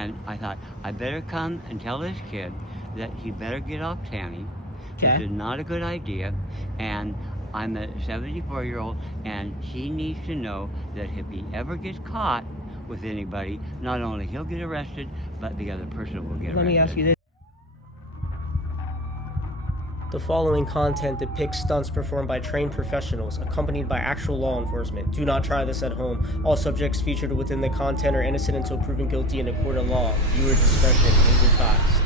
And I thought, I better come and tell this kid that he better get off tanning. This is not a good idea. And I'm a 74-year-old, and he needs to know that if he ever gets caught with anybody, not only he'll get arrested, but the other person will get arrested. Let me ask you this. The following content depicts stunts performed by trained professionals, accompanied by actual law enforcement. Do not try this at home. All subjects featured within the content are innocent until proven guilty in a court of law. Viewer discretion is advised.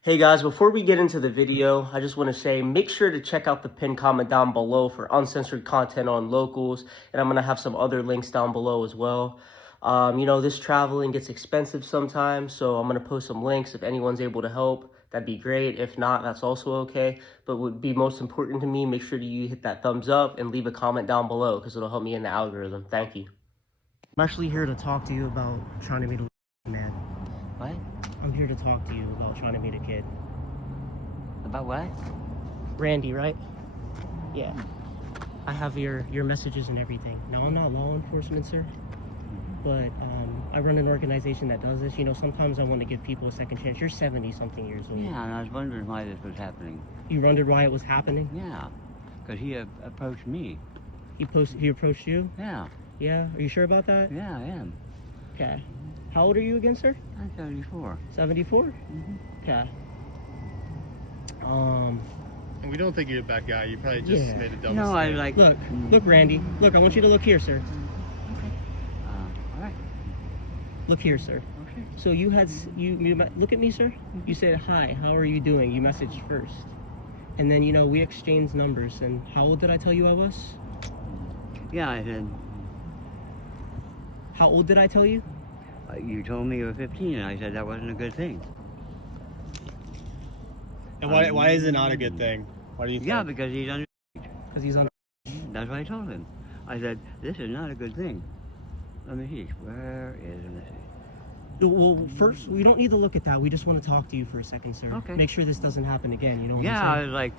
Hey guys, before we get into the video, I just want to say make sure to check out the pinned comment down below for uncensored content on locals, and I'm going to have some other links down below as well. You know, this traveling gets expensive sometimes, so I'm going to post some links. If anyone's able to help, that'd be great. If not, that's also okay. But what would be most important to me, make sure that you hit that thumbs up and leave a comment down below because it'll help me in the algorithm. Thank you. I'm actually here to talk to you about trying to meet a man. What? I'm here to talk to you about trying to meet a kid. About what? Randy, right? Yeah. I have your messages and everything. No, I'm not law enforcement, sir. But I run an organization that does this. You know, sometimes I want to give people a second chance. You're 70-something years old. Yeah, and I was wondering why this was happening. You wondered why it was happening? Yeah, because he approached me. He approached you? Yeah. Yeah? Are you sure about that? Yeah, I am. Okay. How old are you again, sir? I'm 74. 74? Mm-hmm. Okay. And we don't think you're a bad guy. You probably just made a dumb No, I mistake. like... Look, Randy. Look, I want you to look here, sir. all right. Look here, sir. Okay. So you had, look at me, sir. You said, hi, how are you doing? You messaged first. And then, you know, we exchanged numbers. And how old did I tell you I was? Yeah, I said... How old did I tell you? You told me you were 15, and I said that wasn't a good thing. And why is it not a good thing? Why do you think? Yeah, because he's under... Because he's on. That's what I told him. I said, this is not a good thing. Let me see. Where is it? Well, first, we don't need to look at that. We just want to talk to you for a second, sir. Okay. Make sure this doesn't happen again. You know what Yeah, I'm I saying? was like,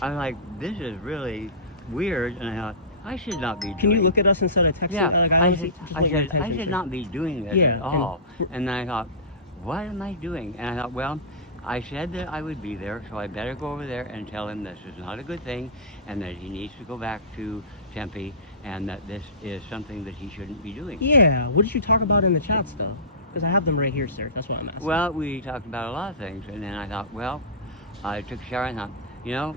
I was like, this is really weird, and I thought, I should not be doing. Can you look at us instead of texting? Yeah, Like, I I should not be doing this at all. And then I thought, what am I doing? And I thought, well, I said that I would be there, so I better go over there and tell him this is not a good thing, and that he needs to go back to Tempe, and that this is something that he shouldn't be doing. Yeah. What did you talk about in the chats, though? Because I have them right here, sir. That's what I'm asking. Well, we talked about a lot of things, and then I thought, well, I took a shower and thought, you know,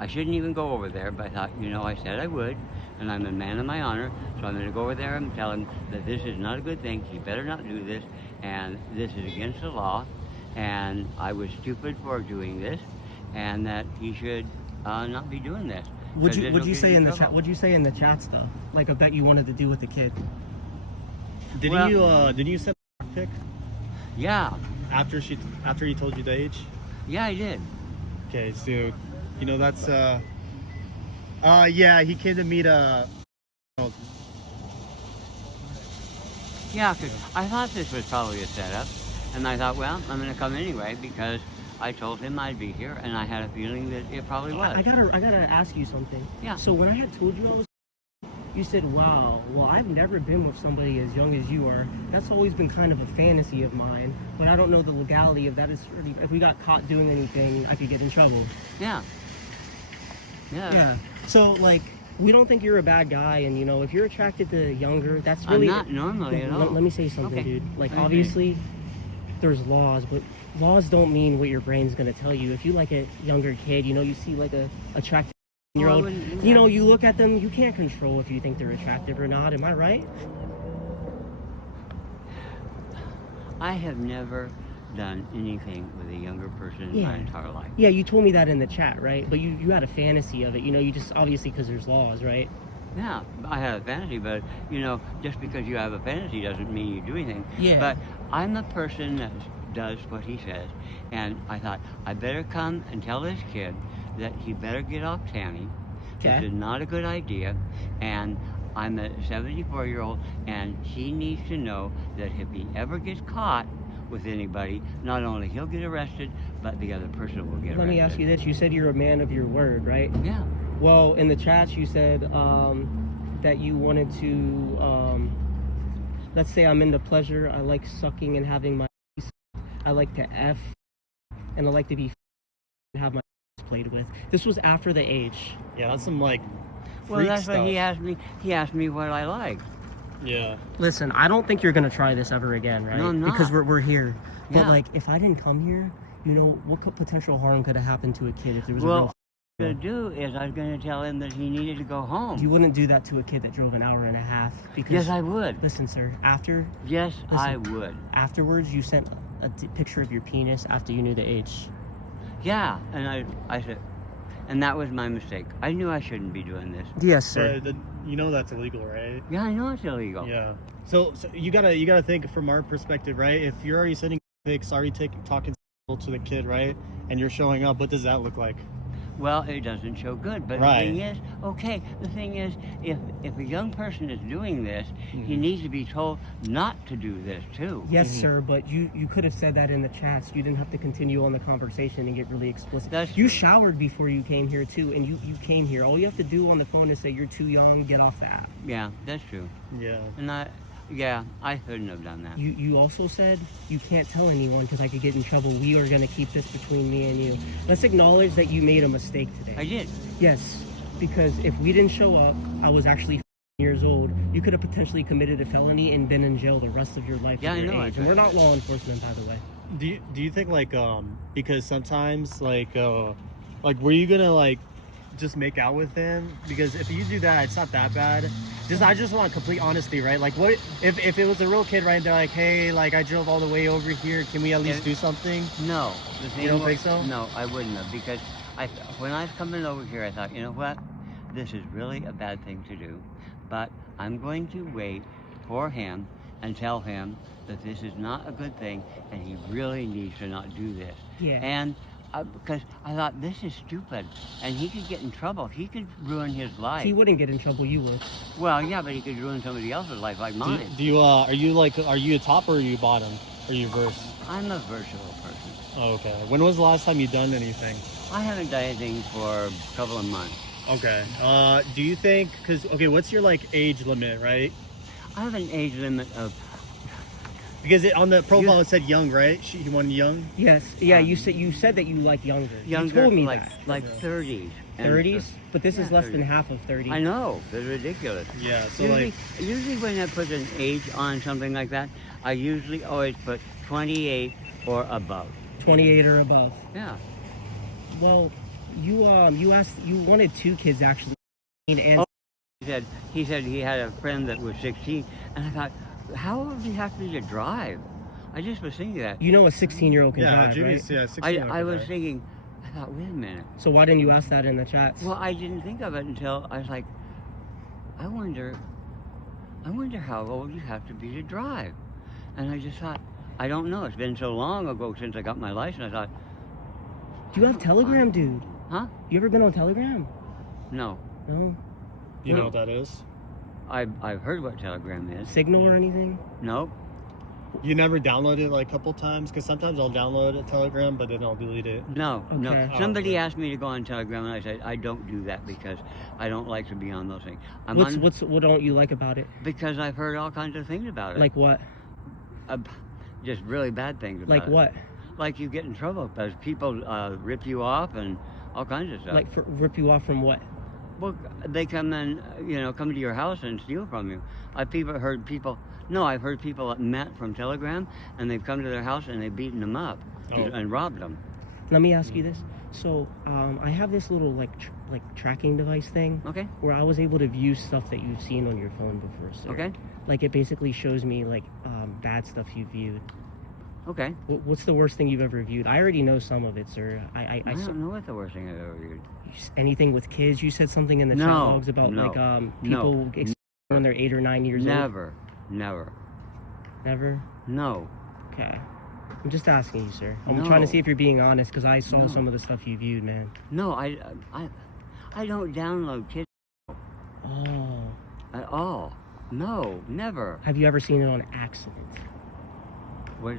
I shouldn't even go over there, but I thought, you know, I said I would, and I'm a man of my honor, so I'm going to go over there and tell him that this is not a good thing, he better not do this, and this is against the law, and I was stupid for doing this, and that he should not be doing this. Would you say in the chat? What'd you say in the chats, though? Like, of that you wanted to do with the kid? Did you send a pic? Yeah. After he told you the age? Yeah, I did. Okay, so you know that's yeah, he came to meet Yeah, because I thought this was probably a setup, and I thought, well, I'm going to come anyway because I told him I'd be here, and I had a feeling that it probably was. I gotta ask you something. Yeah. So when I had told you I was, you said, wow, well, I've never been with somebody as young as you are. That's always been kind of a fantasy of mine, but I don't know the legality of that. If we got caught doing anything, I could get in trouble. Yeah. Yeah. So, like, we don't think you're a bad guy, and, you know, if you're attracted to younger, that's really... I'm not normally at all. Let me say something, Okay. dude. Like, Okay. obviously, there's laws, but laws don't mean what your brain's going to tell you. If you like a younger kid, you know, you see, like, a attractive year-old, you know, you look at them, you can't control if you think they're attractive or not. Am I right? I have never done anything with a younger person in my entire life. Yeah, you told me that in the chat, right? But you had a fantasy of it. You know, you just, obviously, because there's laws, right? Yeah, I had a fantasy, but, you know, just because you have a fantasy doesn't mean you do anything. Yeah. But I'm a person that does what he says, and I thought, I better come and tell this kid that he better get off tanning. Okay. This is not a good idea, and I'm a 74-year-old, and he needs to know that if he ever gets caught with anybody, not only he'll get arrested, but the other person will get arrested. Let me ask you this. You said you're a man of your word, right? Yeah. Well, in the chats you said that you wanted to let's say I'm into pleasure. I like sucking and having my. I like to F, and I like to be and have my played with. This was after the age. Yeah, that's some like. Well, freak that's stuff. what he asked me. He asked me what I like. Yeah. Listen, I don't think you're gonna try this ever again, right? No, I'm not. Because we're here. But Yeah. like, if I didn't come here, you know, what potential harm could have happened to a kid if there was a Well, real? what I was gonna do is I was gonna tell him that he needed to go home. You wouldn't do that to a kid that drove an hour and a half. Because Yes, I would. listen, sir. Yes, I Listen. would. Afterwards, you sent a picture of your penis after you knew the age. Yeah, and I said, and that was my mistake. I knew I shouldn't be doing this. Yes, sir. But you know that's illegal, right? Yeah, I know it's illegal. Yeah. So you gotta think from our perspective, right? If you're already sending pics, already talking to the kid, right? And you're showing up, what does that look like? Well, it doesn't show good, but Right. the thing is, if a young person is doing this, he Mhm. needs to be told not to do this too. Yes, sir, but you could have said that in the chats. You didn't have to continue on the conversation and get really explicit. That's you true. showered before you came here, too, and you came here. All you have to do on the phone is say, you're too young, get off the app. Yeah, that's true. Yeah. And I shouldn't have done that. You also said, you can't tell anyone because I could get in trouble. We are going to keep this between me and you. Let's acknowledge that you made a mistake today. I did. Yes, because if we didn't show up, I was actually years old. You could have potentially committed a felony and been in jail the rest of your life. Yeah, at I your know, I age. could. And we're not law enforcement, by the way. Do you think like because sometimes like were you gonna like just make out with him? Because if you do that, it's not that bad. I just want complete honesty, right? Like what if it was a real kid, right? They're like, hey, like I drove all the way over here. Can we at least do something? No. The thing You don't was- think so? No, I wouldn't have, because when I was coming over here, I thought, you know what? This is really a bad thing to do, but I'm going to wait for him and tell him that this is not a good thing and he really needs to not do this. Yeah. And because I thought, this is stupid, and he could get in trouble. He could ruin his life. He wouldn't get in trouble, you would. Well, yeah, but he could ruin somebody else's life, like mine. Do you are you a top or are you bottom? Are you verse? I'm a versatile person. Oh, okay. When was the last time you done anything? I haven't done anything for a couple of months. Okay. Do you think? Because what's your like age limit, right? I have an age limit of Because on the profile it said young, right? You wanted young. Yes. Yeah, you said that you like younger. You told me that. like 30s. and 30s? But this is Yeah, less than 30s. half of 30. I know, they're ridiculous. Yeah. So Usually when I put an age on something like that, I usually always put 28 or above. 28 or above. Yeah. Well, you wanted 2 kids actually. And Oh. He said he had a friend that was 16, and I thought, how old do you have to be to drive? I just was thinking that. you know a 16-year-old can drive, Jimmy's right? 16. I was thinking, I thought, wait a minute. So why didn't you ask that in the chats? Well, I didn't think of it until I was like, I wonder how old you have to be to drive. And I just thought, I don't know. It's been so long ago since I got my license. I thought, Do you have Telegram, dude? huh? You ever been on Telegram? No. No? You know what that is? I've heard what Telegram is. Signal or anything? Nope. You never downloaded it like a couple times? Because sometimes I'll download a Telegram, but then I'll delete it. No, no. Okay. Somebody okay. asked me to go on Telegram, and I said I don't do that because I don't like to be on those things. What don't you like about it? Because I've heard all kinds of things about it. Like what? Just really bad things about it. Like what? Like you get in trouble because people rip you off and all kinds of stuff. Like rip you off from what? Well, they come and come to your house and steal from you. I've heard people that met from Telegram, and they've come to their house and they've beaten them up and robbed them. Let me ask you this. So I have this little like tracking device thing. Okay. Where I was able to view stuff that you've seen on your phone before, sir. Okay. Like it basically shows me like bad stuff you viewed. Okay. What's the worst thing you've ever viewed? I already know some of it, sir. I don't know what the worst thing I've ever viewed. Anything with kids? You said something in the chat No, logs about no, like people when they're 8 or 9 years old. Never. Never? No. Okay. I'm just asking you, sir. I'm No. trying to see if you're being honest because I saw No. some of the stuff you viewed, man. No, I don't download kids Oh. at all. No, never. Have you ever seen it on accident? Was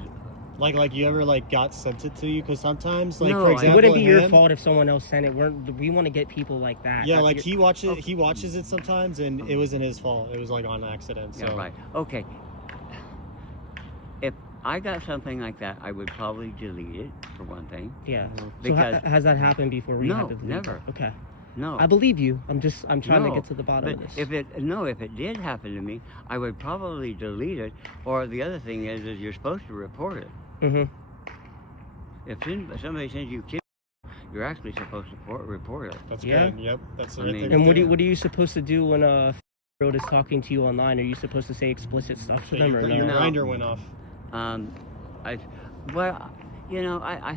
Like you ever like got sent it to you? Because sometimes like No, for I- example, It wouldn't be your him- fault if someone else sent it. We want to get people like that. Yeah, Not like your- he watches it sometimes, and it wasn't his fault. It was like on accident. So. Yeah, right. Okay. if I got something like that, I would probably delete it, for one thing. Yeah. So Because has that happened before? Where you had no, to delete never. it? Okay. No. I believe you. I'm trying to No, get to the bottom but of this. if it did happen to me, I would probably delete it. Or the other thing is you're supposed to report it. Mm-hmm. If somebody sends you kids, you're actually supposed to report it. That's Yeah. good. Yep. That's the I right mean- thing. And to do. what are you supposed to do when a road is talking to you online? Are you supposed to say explicit stuff to Yeah, them or your no? grinder went off. I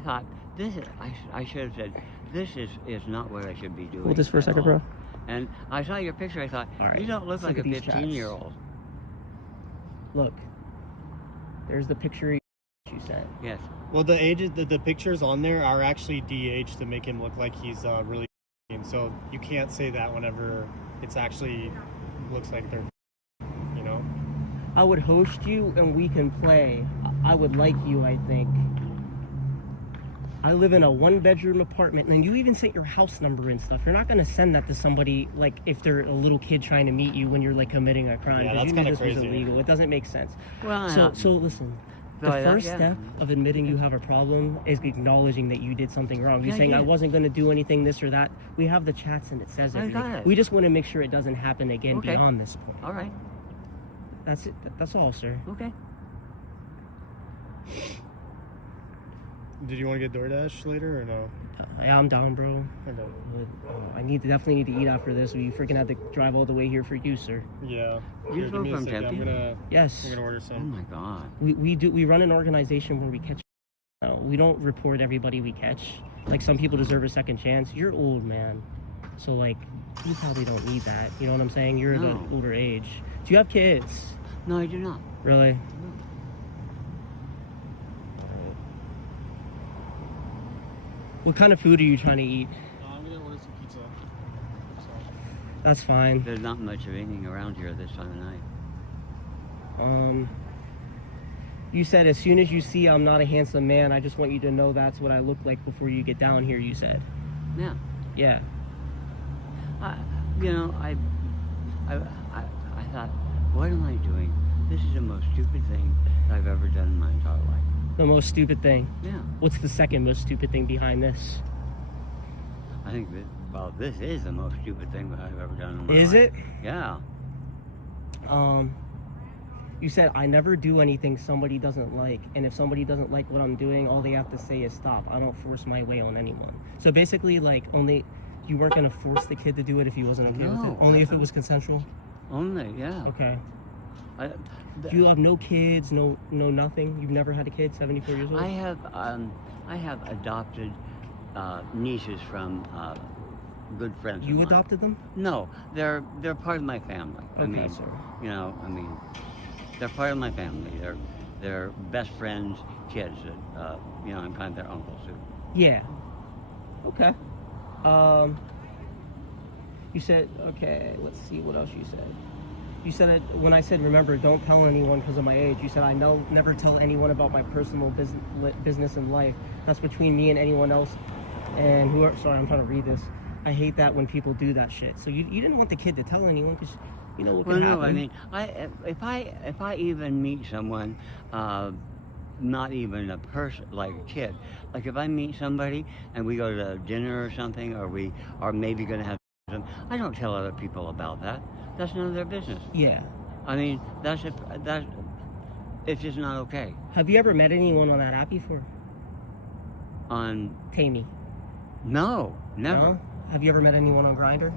thought this is, I should have said, this is not what I should be doing. Hold this for a at second, all. bro. And I saw your picture, I thought, All right, you don't look let's like look a at these chats. 15-year-old. Look, there's the picture you sent. Yes. Well, the ages, the pictures on there are actually de-aged to make him look like he's really. So you can't say that whenever it's actually looks like they're. You know. I would host you and we can play. I would like you, I think. I live in a 1-bedroom apartment, and you even sent your house number and stuff. You're not gonna send that to somebody like if they're a little kid trying to meet you when you're like committing a crime. Yeah, 'cause that's you knew kinda this was crazy. illegal. It doesn't make sense. Well, So listen. The So first yeah. step of admitting you have a problem is acknowledging that you did something wrong. You're Yeah, I saying I did. wasn't going to do anything, this or that. We have the chats and it says I everything. got it. We just want to make sure it doesn't happen again Okay. beyond this point. all right. That's it. That's all, sir. Okay. Did you want to get DoorDash later or no? Yeah, I'm down, bro. Okay. But, I definitely need to eat after this. You freaking had to drive all the way here for you, sir. Yeah. You Here, spoke give me a from second. Tempe? Yes. I'm gonna order Oh some. my God. We run an organization where we catch. We don't report everybody we catch. Like some people deserve a second chance. You're old, man. So like, you probably don't need that. You know what I'm saying? You're at No. an older age. Do you have kids? No, I do not. Really? What kind of food are you trying to eat? I'm gonna order some pizza. That's fine. There's not much of anything around here this time of night. You said as soon as you see I'm not a handsome man, I just want you to know that's what I look like before you get down here, you said. Yeah. Yeah. I thought, what am I doing? This is the most stupid thing that I've ever done in my entire life. The most stupid thing. Yeah. What's the second most stupid thing behind this? I think that, well, this is the most stupid thing that I've ever done in my Is life. it? Yeah. You said I never do anything somebody doesn't like, and if somebody doesn't like what I'm doing, all they have to say is stop. I don't force my way on anyone. So basically, like, only you weren't gonna force the kid to do it if he wasn't okay with it. No, Only I if it don't. was consensual. Only, yeah. Okay. I, You have no kids, no nothing. You've never had a kid. 74 years old. I have adopted nieces from good friends. of You mine. adopted them? No, they're part of my family. I Okay, mean, sir. you know, they're part of my family. They're best friends' kids. That, you know, I'm kind of their uncle too. Yeah. Okay. You said, okay, let's see what else you said. You said it when I said, remember, don't tell anyone because of my age. You said, I never tell anyone about my personal business and life. That's between me and anyone else. And sorry, I'm trying to read this. I hate that when people do that shit. So you didn't want the kid to tell anyone because you know what Well, could no, happen. I mean, if I even meet someone, not even a person, like a kid, like if I meet somebody and we go to dinner or something, or we are maybe going to have some, I don't tell other people about that. That's none of their business. Yeah. I mean, it's just not okay. Have you ever met anyone on that app before? On Tammy? no, never. No? Have you ever met anyone on Grindr?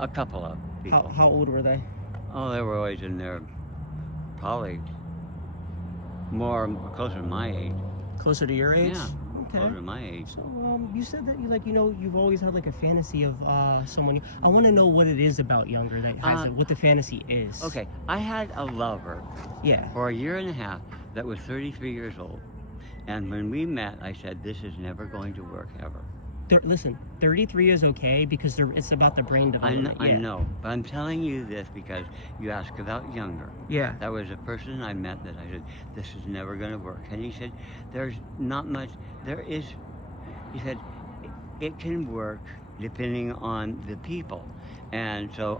A couple of people. How old were they? Oh, they were always in their, probably closer to my age. Closer to your age? Yeah, Okay. closer to my age. So, you said that you've always had like a fantasy of someone. I want to know what it is about younger that has it, what the fantasy is. Okay, I had a lover Yeah. for a year and a half that was 33 years old. And when we met, I said, this is never going to work ever. Listen, 33 is okay because it's about the brain development. I know, but I'm telling you this because you asked about younger. Yeah. That was a person I met that I said, this is never going to work. And he said, there's not much, he said, it can work depending on the people. And so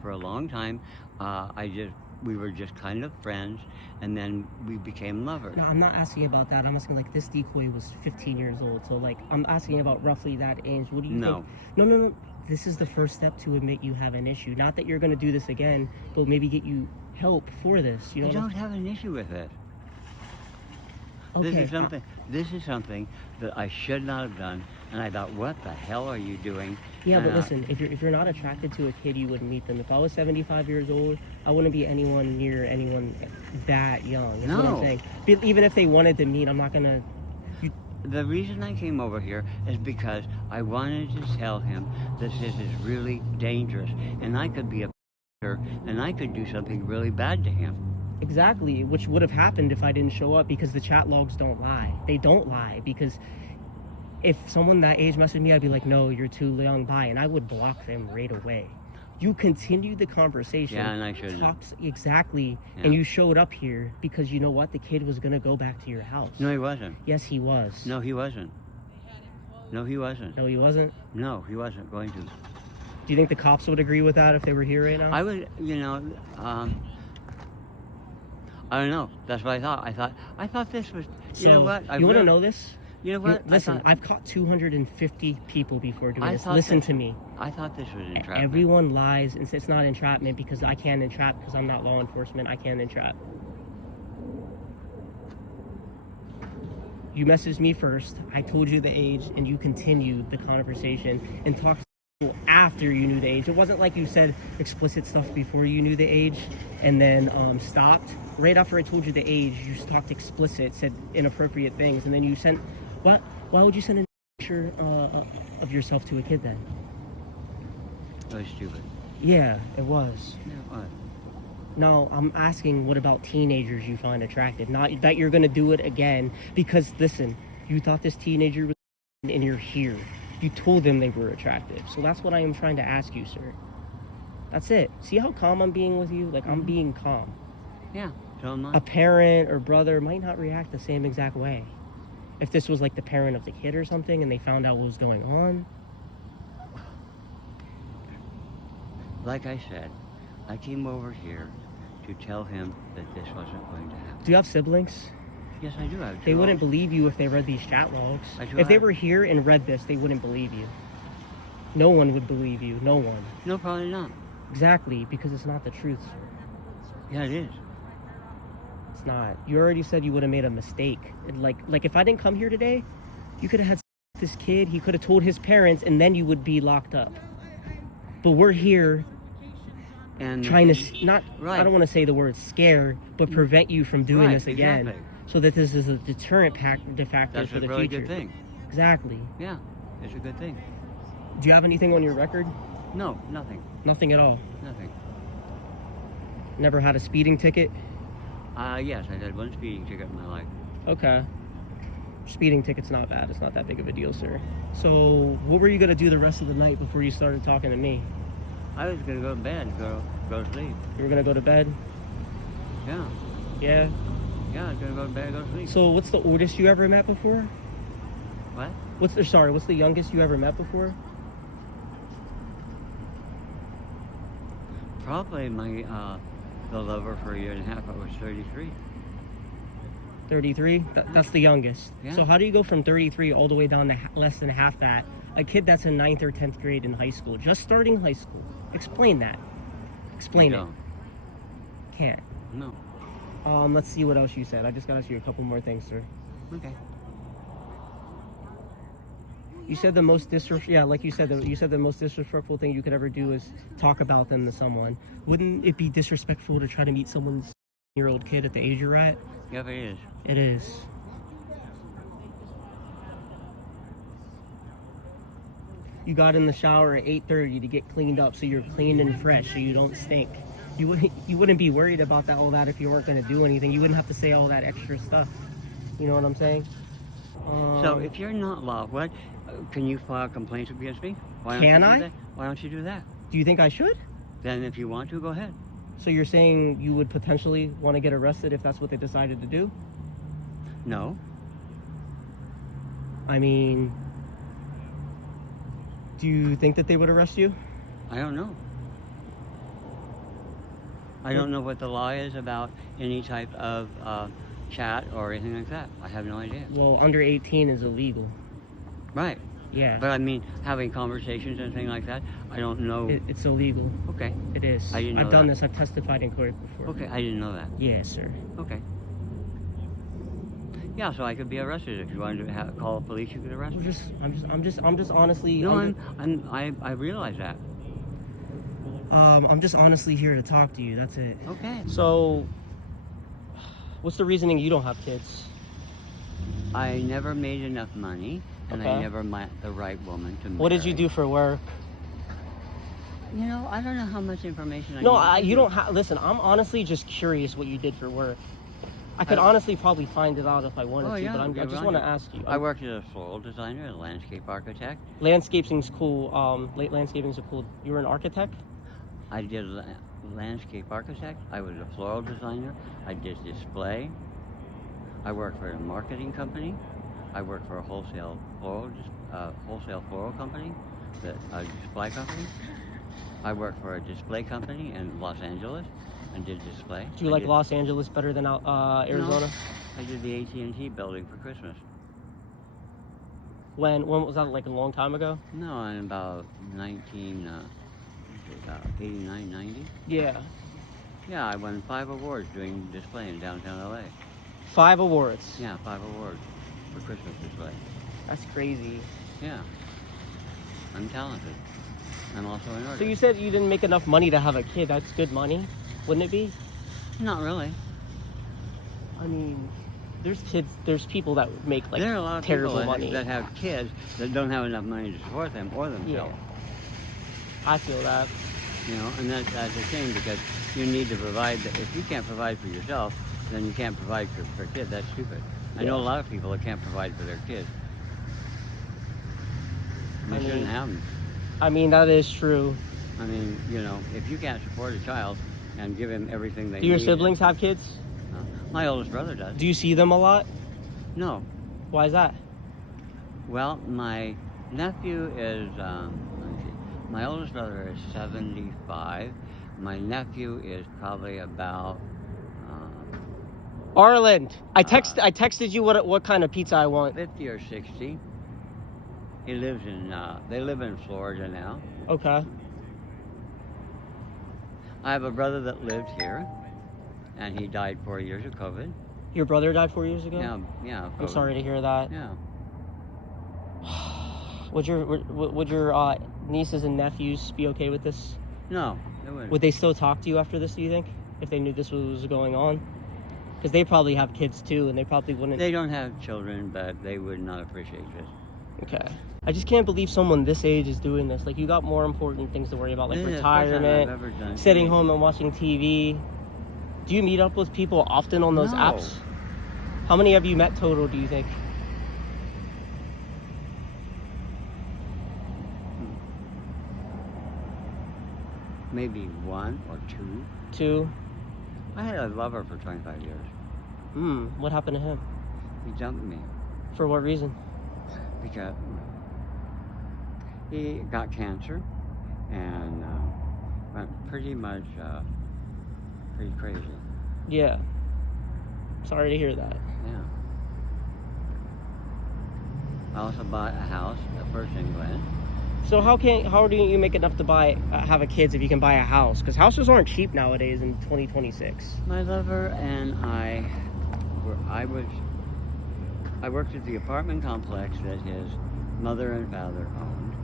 for a long time, I just we were just kind of friends, and then we became lovers. No, I'm not asking about that. I'm asking, like, this decoy was 15 years old. So, like, I'm asking about roughly that age. What do you think? No. This is the first step to admit you have an issue. Not that you're going to do this again, but maybe get you help for this. You know, I don't have an issue with it. Okay. This is something that I should not have done, and I thought, what the hell are you doing? Yeah, but listen, if you're not attracted to a kid, you wouldn't meet them. If I was 75 years old, I wouldn't be anyone near anyone that young. That's what I'm saying. But even if they wanted to meet, I'm not gonna. The reason I came over here is because I wanted to tell him that this is really dangerous, and I could be a and I could do something really bad to him. Exactly, which would have happened if I didn't show up, because the chat logs don't lie. They don't lie, because if someone that age messaged me, I'd be like, no, you're too young, bye, and I would block them right away. You continued the conversation. Yeah, and I shouldn't. Exactly, yeah. And you showed up here because you know what? The kid was going to go back to your house. No, he wasn't. Yes, he was. No, he wasn't. No, he wasn't. No, he wasn't? No, he wasn't going to. Do you think the cops would agree with that if they were here right now? I would, I don't know. That's what I thought. I thought this was, you know what? You want to know this? You know what? Listen, I've caught 250 people before doing this. Listen to me. I thought this was entrapment. Everyone lies and says it's not entrapment because I can't entrap because I'm not law enforcement. I can't entrap. You messaged me first. I told you the age, and you continued the conversation and talked to people after you knew the age. It wasn't like you said explicit stuff before you knew the age and then stopped. Right after I told you the age, you just talked explicit, said inappropriate things, and then you sent. What? Why would you send a picture of yourself to a kid then? That was stupid. Yeah, it was. Yeah, it was. No, I'm asking, what about teenagers you find attractive? Not that you're going to do it again, because listen, you thought this teenager was and you're here. You told them they were attractive. So that's what I am trying to ask you, sir. That's it. See how calm I'm being with you? Like, I'm being calm. Yeah, so am I. A parent or brother might not react the same exact way. If this was like the parent of the kid or something and they found out what was going on. Like I said, I came over here to tell him that this wasn't going to happen. Do you have siblings? Yes, I do have. They wouldn't believe you if they read these chat logs. If they were here and read this, they wouldn't believe you. No one would believe you. No one. No, probably not. Exactly, because it's not the truth, sir. Yeah, it is. It's not. You already said you would have made a mistake. Like if I didn't come here today, you could have had this kid. He could have told his parents, and then you would be locked up. But we're here and trying to not. Right. I don't want to say the word scare, but prevent you from doing this again. Exactly. So that this is a deterrent factor for the future. That's a really good thing. Exactly. Yeah, it's a good thing. Do you have anything on your record? No, nothing. Nothing at all? Nothing. Never had a speeding ticket? Yes, I had one speeding ticket in my life. Okay. Speeding ticket's not bad. It's not that big of a deal, sir. So, what were you going to do the rest of the night before you started talking to me? I was going to go to bed, go to sleep. You were going to go to bed? Yeah. Yeah? Yeah, I was going to go to bed and go to sleep. So, what's the oldest you ever met before? What? What's the youngest you ever met before? Probably the lover for a year and a half, I was 33. 33? That's the youngest. Yeah. So how do you go from 33 all the way down to less than half that? A kid that's in 9th or 10th grade in high school, just starting high school. Explain that. Explain it. Can't. No. Let's see what else you said. I just gotta ask you a couple more things, sir. Okay. You said the most the most disrespectful thing you could ever do is talk about them to someone. Wouldn't it be disrespectful to try to meet someone's year-old kid at the age you're at? Yep, it is. It is. You got in the shower at 8:30 to get cleaned up so you're clean and fresh so you don't stink. You wouldn't be worried about all that if you weren't going to do anything. You wouldn't have to say all that extra stuff. You know what I'm saying? So if you're not law, what can you file complaints against me? Why don't you do that? Do you think I should? Then if you want to, go ahead. So you're saying you would potentially want to get arrested if that's what they decided to do? No. I mean, do you think that they would arrest you? I don't know. I don't know what the law is about any type of chat or anything like that. I have no idea. Well, under 18 is illegal. Right. Yeah. But I mean, having conversations and things like that, I don't know. It's illegal. Okay. It is. I didn't know I've done that. this. I've testified in court before. Okay, I didn't know that. Yeah, sir. Okay. Yeah, so I could be arrested if you wanted to call the police. You could arrest me. I'm just honestly. No, I realize that. I'm just honestly here to talk to you. That's it. Okay. So, what's the reasoning you don't have kids? I never made enough money, and I Okay. never met the right woman to marry. What did you do for work? You know, I don't know how much information I No, need. you don't have. Listen, I'm honestly just curious what you did for work. I could I- honestly probably find it out if I wanted Oh, to, yeah, but I you're just right. want to ask you. I worked as a floral designer, a landscape architect. Landscaping's cool. Landscaping's a cool. You were an architect. I did landscape architect. I was a floral designer. I did display. I worked for a marketing company. I worked for a wholesale floral company, a display company. I worked for a display company in Los Angeles and did display. Do you like Los Angeles better than Arizona? No, I did the AT&T building for Christmas. When was that? Like a long time ago? No, in about 1989, 90. Yeah. Yeah, I won 5 awards doing display in downtown LA. 5 awards. Yeah, 5 awards for Christmas display. That's crazy. Yeah. I'm talented. I'm also an artist. So you said you didn't make enough money to have a kid. That's good money, wouldn't it be? Not really. I mean, there's people that would make like There are a lot of terrible people money. that have kids that don't have enough money to support them or themselves. I feel that. You know, and that's a shame because you need to provide. If you can't provide for yourself, then you can't provide for kids. That's stupid. I know a lot of people that can't provide for their kids. They shouldn't have them. I mean, that is true. I mean, you know, if you can't support a child and give him everything they need. Do your siblings have kids? My oldest brother does. Do you see them a lot? No. Why is that? Well, my nephew is, let me see. My oldest brother is 75. My nephew is probably about, Arland, I texted you what kind of pizza I want. 50 or 60. He lives in, they live in Florida now. Okay. I have a brother that lived here, and he died 4 years of COVID. Your brother died 4 years ago? Yeah. I'm sorry to hear that. Yeah. Would your nieces and nephews be okay with this? No, they wouldn't. Would they still talk to you after this, do you think? If they knew this was going on? Because they probably have kids too, and they probably wouldn't. They don't have children, but they would not appreciate this. Okay. I just can't believe someone this age is doing this. Like, you got more important things to worry about, like This is the first time I've retirement, ever done sitting TV. home and watching TV. Do you meet up with people often on those No. apps? How many have you met total, do you think? Maybe 1 or 2. 2? I had a lover for 25 years. What happened to him? He dumped me For what reason? because he got cancer and went pretty much pretty crazy. Yeah. Sorry to hear that. Yeah. I also bought a house at First England. So how do you make enough to have a kids if you can buy a house? Because houses aren't cheap nowadays in 2026. My lover and I worked at the apartment complex that his mother and father owned,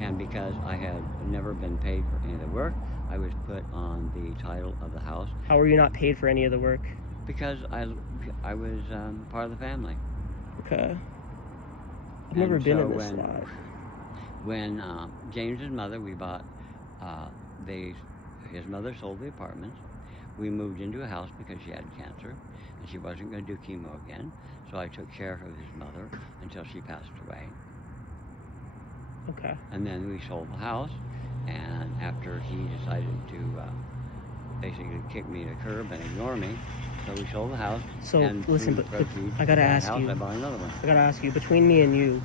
and because I had never been paid for any of the work, I was put on the title of the house. How were you not paid for any of the work? Because I was part of the family. Okay. I've never been in this lot. When James's mother, we bought, his mother sold the apartments. We moved into a house because she had cancer and she wasn't going to do chemo again. So I took care of his mother until she passed away. Okay. And then we sold the house, and after he decided to basically kick me to the curb and ignore me, so we sold the house. So and listen, through but proceeds I gotta of that ask house, you. I bought another one. I gotta ask you, between me and you,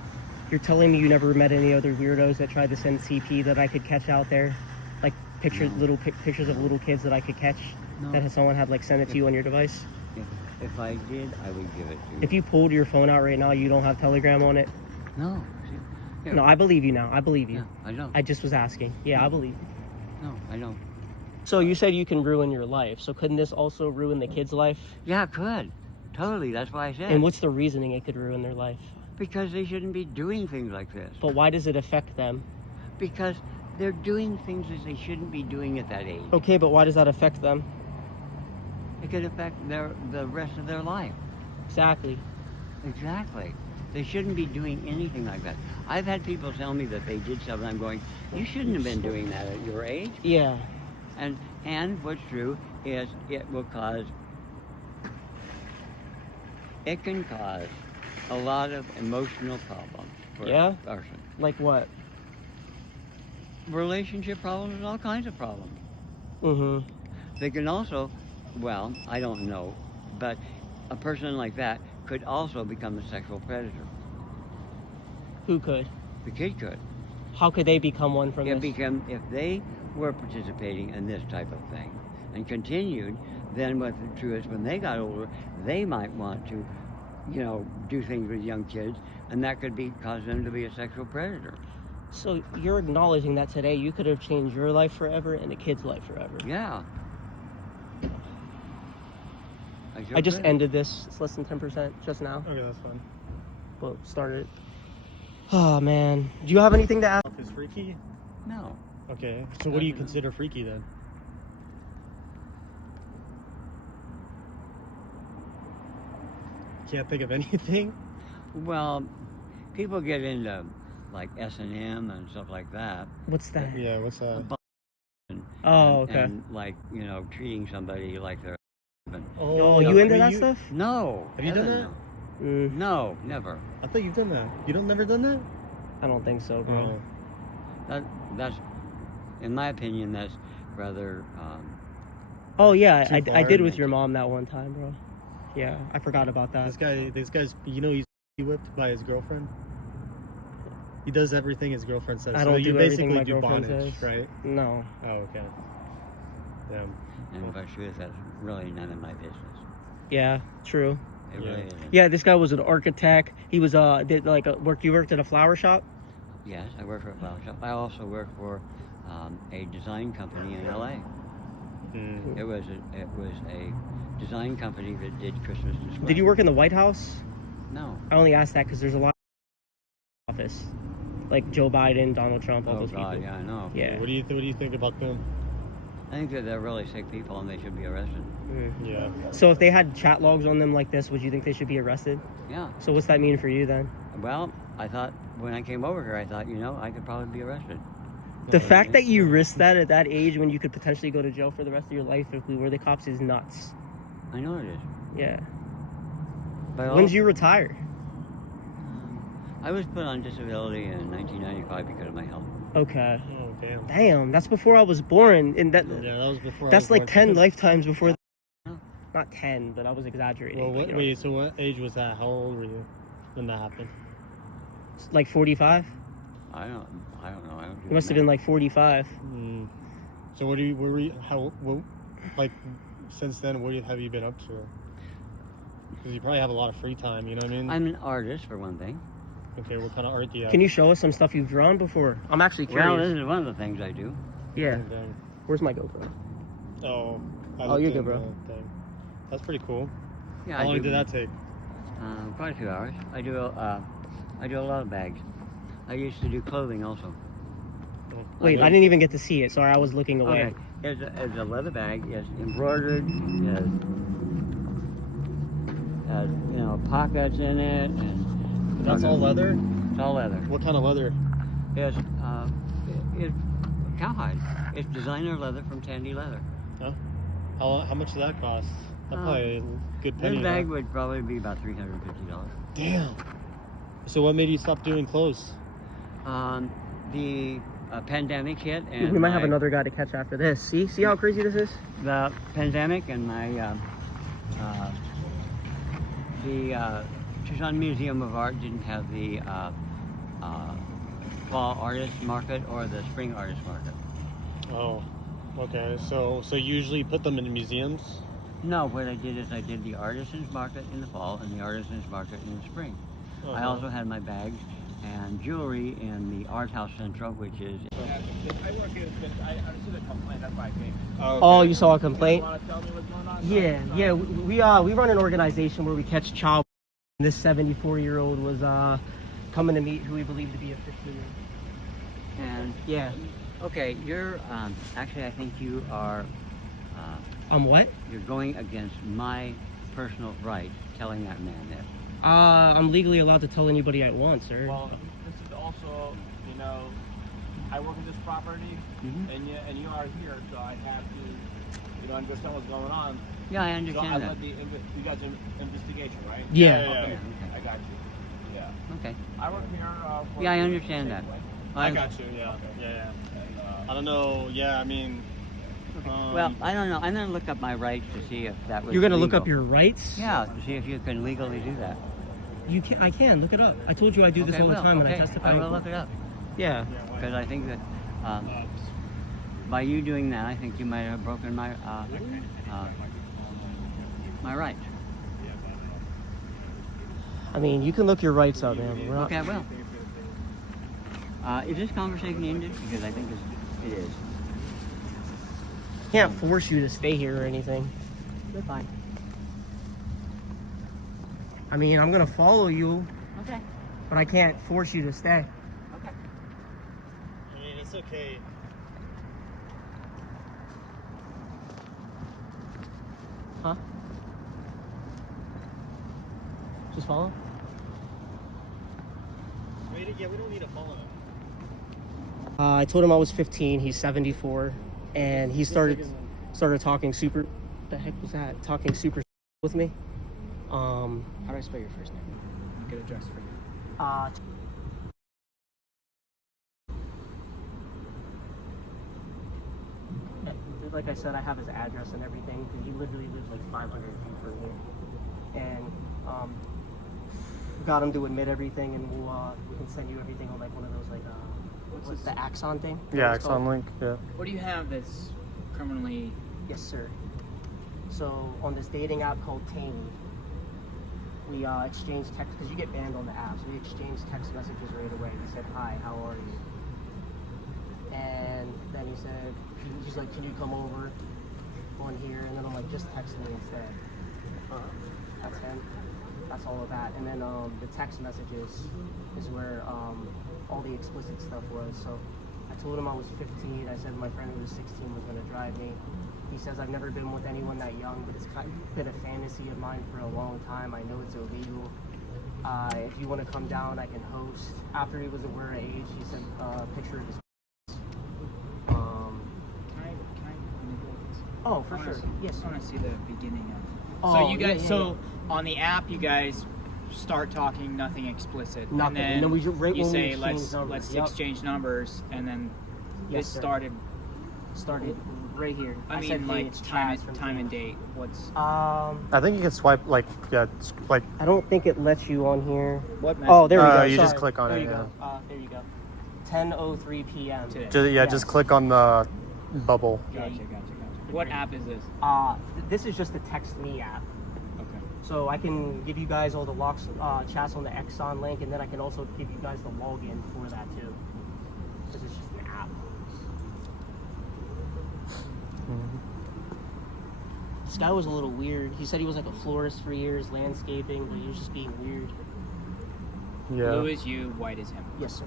you're telling me you never met any other weirdos that tried to send CP that I could catch out there? Like, pictures, No. pictures of little kids that I could catch? No. That someone had like sent it to you on your device? If I did, I would give it to you. If you pulled your phone out right now, you don't have Telegram on it? No. Here. No, I believe you now. I believe you. Yeah, I don't. I just was asking. Yeah, I believe you. No, I don't. So you said you can ruin your life. So couldn't this also ruin the kid's life? Yeah, it could. Totally. That's why I said. And what's the reasoning it could ruin their life? Because they shouldn't be doing things like this. But why does it affect them? Because they're doing things that they shouldn't be doing at that age. Okay, but why does that affect them? It could affect the rest of their life. Exactly. Exactly. They shouldn't be doing anything like that. I've had people tell me that they did stuff, and I'm going, you shouldn't have been doing that at your age. Yeah. And what's true is it can cause a lot of emotional problems for Yeah? a person. Like what? Relationship problems and all kinds of problems. Mm-hmm. They can also, well, I don't know, but a person like that could also become a sexual predator. Who could? The kid could. How could they become one from this? If they were participating in this type of thing and continued, then what's true is when they got older, they might want to, do things with young kids, and that could cause them to be a sexual predator. So you're acknowledging that today you could have changed your life forever and a kid's life forever. Yeah. I just ended this. It's less than 10% just now. Okay, that's fine. Well, started. Oh, man. Do you have anything to add? Is freaky? No. Okay, so what do you consider freaky then? Can't think of anything? Well, people get into like S&M and stuff like that. What's that? Yeah, what's that? Oh, okay. And like, treating somebody like they're husband. Oh, you into that stuff? No. Have you done heaven that? No. No, never. I thought you've done that. You never done that? I don't think so, bro. That's, in my opinion, that's rather. Oh yeah, Too I far. did with your mom that one time, bro. Yeah, I forgot about that. This guy's, he's whipped by his girlfriend. He does everything his girlfriend says. I don't so you do everything basically my do girlfriend bondage, says. right? No. Oh, okay. Damn. And the truth, that's really none of my business. Yeah, true. It really isn't. Yeah, this guy was an architect. He was did like you worked at a flower shop? Yes, I work for a flower shop. I also work for a design company in LA. Mm. It was a design company that did Christmas displays. Did you work in the White House? No. I only asked that because there's a lot of office, like Joe Biden, Donald Trump, all Oh those God, people. yeah, I know. Yeah. What do you think about them? I think that they're really sick people and they should be arrested. Mm. Yeah. So if they had chat logs on them like this, would you think they should be arrested? Yeah. So what's that mean for you then? Well, I thought when I came over here, I thought, I could probably be arrested. The fact that you risked that at that age when you could potentially go to jail for the rest of your life if we were the cops is nuts. I know it is. Yeah. But When did you retire? I was put on disability in 1995 because of my health. Okay. Oh, damn. Damn, that's before I was born, and that Yeah, that was before. that's I was like born. 10 lifetimes before. Yeah. Not 10, but I was exaggerating. Well, but, wait. So what age was that? How old were you when that happened? like 45? I don't know. I don't do You must have math. been like 45. Mm. So what since then, have you been up to? Because you probably have a lot of free time. You know what I mean? I'm an artist for one thing. Okay, what kind of art do you have? Can you show us some stuff you've drawn before? I'm actually curious. Well, this is one of the things I do. Yeah. Damn. Where's my GoPro? Oh. Oh, you're good, bro. That's pretty cool. Yeah. How long did that take? Quite a few hours. I do a lot of bags. I used to do clothing also. Wait, I didn't even get to see it. Sorry, I was looking away. Okay. It's a leather bag. It's embroidered. Has pockets in it, and That's all leather? It's all leather. What kind of leather? It's cowhide. It's designer leather from Tandy Leather. Huh? How much does that cost? That's probably a good penny. This bag would probably be about $350. Damn. So what made you stop doing clothes? The pandemic hit, and We might have another guy to catch after this. See how crazy this is? the pandemic, and the Tucson Museum of Art didn't have the fall artist market or the spring artist market. Oh. Okay, so you usually put them in museums? No, what I did is I did the artisans market in the fall and the artisans market in the spring. I also had my bags and jewelry in the Art House Central, which is. I work here. I see the complaint. That's why I came. Oh, you saw a complaint? You want to tell me what's going on? Yeah. We run an organization where we catch child. This 74-year-old was coming to meet who we believe to be a 15-year-old. And Yeah. okay, you're actually I think you are. I'm what? You're going against my personal right, telling that man this. I'm legally allowed to tell anybody I want, sir. Well, this is also, you know, I work in this property, and you are here, so I have to, you know, understand what's going on. Yeah, I So understand I that. let you guys investigation, right? Yeah. Okay. Okay. I got you. Yeah. Okay. I work here. For Yeah, I understand that. I got you. Yeah. And, I don't know. Yeah, I mean. Well, I don't know. I'm gonna look up my rights to see if that was. You're gonna look legal. up your rights? Yeah, to see if you can legally do that. You can. I can look it up. I told you I do this all the time when I testify. I will look it up Yeah. because I think that by you doing that, I think you might have broken my my rights. I mean, you can look your rights up, man. We're not, Okay, I will. Is this conversation ended? Because I think it is. Can't force you to stay here or anything. You're fine. I mean, I'm gonna follow you, Okay. but I can't force you to stay. Okay. I mean, it's okay. Huh? Just follow? Yeah, we don't need to follow him. I told him I was 15. He's 74, and he started talking super. The heck was that? Talking super with me. How do I spell your first name? I'll get a dress for you. Like I said, I have his address and everything because he literally lives like 500 feet from here, and got him to admit everything, and we can send you everything on like one of those like what's the Axon thing? Yeah, Axon link. Yeah. What do you have that's criminally? Yes, sir. So on this dating app called Tame, we exchanged text because you get banned on the app. So we exchanged text messages right away. He said, "Hi, how are you?" And then he said, he's like, "Can you come over on here?" And then I'm like, "Just text me instead." That's him. That's all of that. And then the text messages is where all the explicit stuff was. So I told him I was 15. I said my friend who was 16 was going to drive me. He says, "I've never been with anyone that young, but it's kind of been a fantasy of mine for a long time. I know it's illegal. If you want to come down, I can host." After he was aware of age, he sent a picture of his. Can I manipulate this? Oh, for sure. Yes. I want to see the beginning of. Oh, So you guys, yeah. on the app, you guys start talking, nothing explicit, Nothing. and then we just right you when we say exchanged numbers. let's Yep. exchange numbers, and then Yes, this sir. started. right here. I said, mean, "Hey, like it's time Chaz from and Tame." date. What's I think you can swipe like like. I don't think it lets you on here. what? Oh, there we go. You just Sorry. click on there it, You go. There you go. 10:03 p.m. Today. Just, Yes. just click on the bubble. Gotcha. What app is this? This is just the text me app. Okay. So I can give you guys all the locks, chats on the Exxon link, and then I can also give you guys the login for that too. This is just an app. This guy was a little weird. He said he was like a florist for years, landscaping, but he was just being weird. Yeah. Blue is you, white is him. Yes, sir.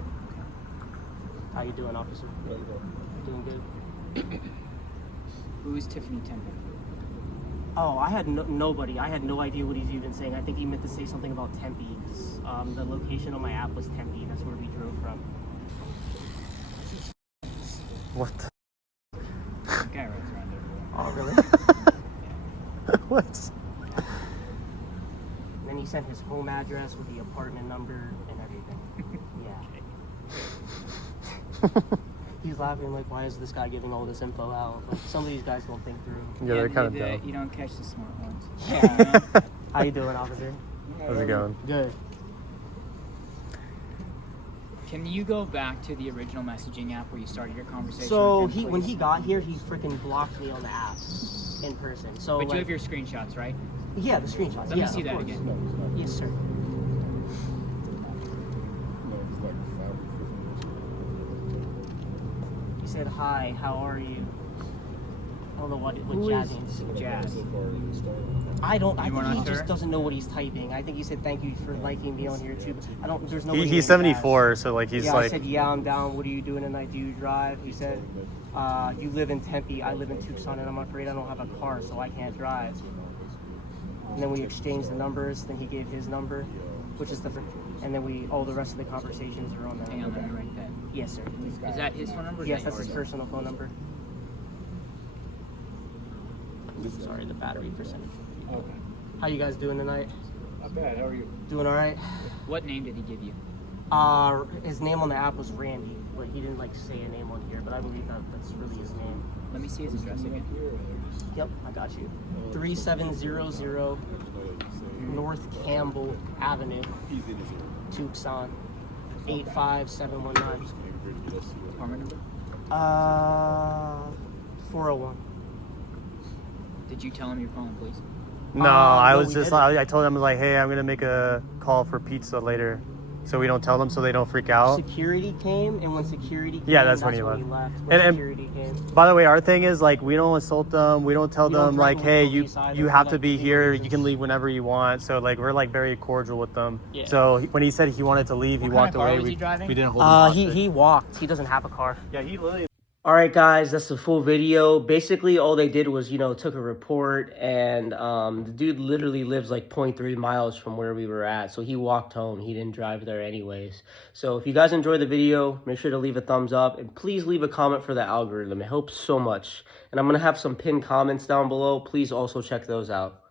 How you doing, officer? Doing good. Who is Tiffany Temple? Oh, I had nobody. I had no idea what he's even saying. I think he meant to say something about Tempe. The location on my app was Tempe. That's where we drove from. What? The guy runs around everywhere. Oh, really? What? And then he sent his home address with the apartment number and everything. Yeah. He's laughing like, why is this guy giving all this info out? Like, some of these guys don't think through. Yeah, they're kind of dumb. You don't catch the smart ones. Yeah. How you doing, officer? How's it going? Good. Can you go back to the original messaging app where you started your conversation? So with him, when please? he got here, he freaking blocked me on the app in person. So But like, you have your screenshots, right? yeah, the screenshots. Let yeah, me see of that course. again. Yes, sir. He said, "Hi, how are you?" I don't know what Who jazz is means. Jazz? I don't. I You think are he not just sure? doesn't know what he's typing. I think he said, "Thank you for liking me on here too." I don't. There's no. He's 74, so like he's Yeah, like. I said, "Yeah, I'm down. What are you doing tonight? Do you drive?" He said, "You live in Tempe. I live in Tucson, and I'm afraid I don't have a car, so I can't drive." And then we exchanged the numbers. Then he gave his number, which is the, and then all the rest of the conversations are on there. Hang on, let me write that. Yes, sir. Is that his phone number? Or is Yes, that that's his yours? personal phone number. Sorry, the battery percentage. Okay. How you guys doing tonight? Not bad. How are you? Doing all right? What name did he give you? His name on the app was Randy, but he didn't like say a name on here. But I believe that's really his name. Let me see his address again. Yep, I got you. 3700 North Campbell Avenue, Tucson, 85719. Apartment number? 401. Did you tell him you're calling police? No, I no, was we just didn't. like, I told him like, hey, I'm gonna make a call for pizza later, so we don't tell them, so they don't freak out. Security came, and when security came, Yeah, that's when he left. left. When And- security came. By the way, our thing is like we don't assault them. We don't tell We don't them like, threaten with hey, police either you for, have to like, be legal here. You reasons. can leave whenever you want. So like we're like very cordial with them. Yeah. So when he said he wanted to leave, What he kind walked of car away. was he driving? We didn't hold him hostage. He walked. He doesn't have a car. Yeah, he literally. All right, guys, that's the full video. Basically, all they did was, took a report, and the dude literally lives like 0.3 miles from where we were at. So he walked home. He didn't drive there anyways. So if you guys enjoyed the video, make sure to leave a thumbs up, and please leave a comment for the algorithm. It helps so much. And I'm going to have some pinned comments down below. Please also check those out.